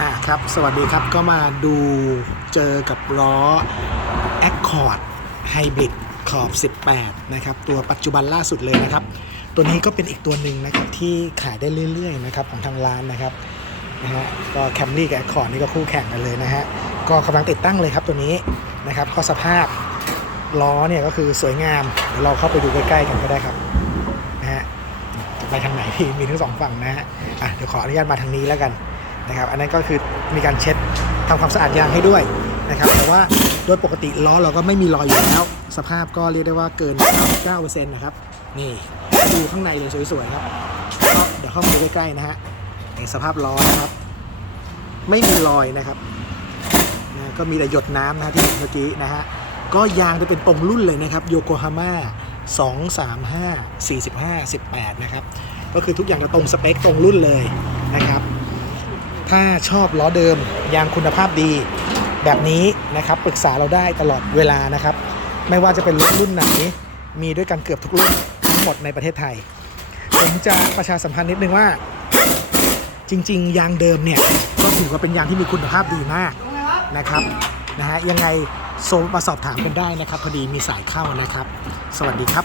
อ่าครับ สวัสดีครับ ก็มาดูเจอกับล้อ Accord Hybrid ขอบ 18 นะครับ ตัวปัจจุบันล่าสุดเลยนะครับ ตัวนี้ก็เป็นอีกตัวหนึ่งนะครับที่ขายได้เรื่อยๆนะครับของทางร้านนะครับนะฮะก็ Camry กับ Accord นี่ก็คู่แข่งกันเลยนะฮะ ก็กำลังติดตั้งเลยครับตัวนี้นะครับก็สภาพล้อเนี่ยก็คือสวยงาม เดี๋ยวเราเข้าไปดูใกล้ๆกันก็ได้ครับนะฮะ ไปทางไหนพี่ มีทั้งสองฝั่งนะฮะ อะเดี๋ยวขออนุญาตมาทางนี้แล้วกัน นะครับอันนั้นก็คือมีการเช็ดทำความสะอาดยางให้ด้วยนะครับแต่ว่าโดยปกติล้อเราก็ไม่มีรอยอยู่แล้ว สภาพก็เรียกได้ว่าเกิน 9%นะครับนี่ดูข้างในเลยสวยๆครับเดี๋ยวเข้ามาดูใกล้ๆนะฮะนี่สภาพล้อนะครับ ไม่มีรอยนะครับนะก็มีแต่หยดน้ำนะที่เห็นเมื่อกี้นะฮะก็ยางจะเป็นตรงรุ่นเลยนะครับโยโกฮาม่า235 45 18 นะครับ ก็คือทุกอย่างจะตรงสเปคตรงรุ่นเลยนะครับ ถ้าชอบล้อเดิมยางคุณภาพดีแบบนี้นะครับปรึกษาเราได้ตลอดเวลานะครับ ไม่ว่าจะเป็นรถรุ่นไหน มีด้วยกันเกือบทุกรุ่นทั้งหมดในประเทศไทย ผมจะประชาสัมพันธ์นิดนึงว่า จริง ๆ ยางเดิมเนี่ยก็ถือว่าเป็นยางที่มีคุณภาพดีมากนะครับนะฮะยังไงโซมาสอบถามกันได้นะครับ พอดีมีสายเข้านะครับ สวัสดีครับ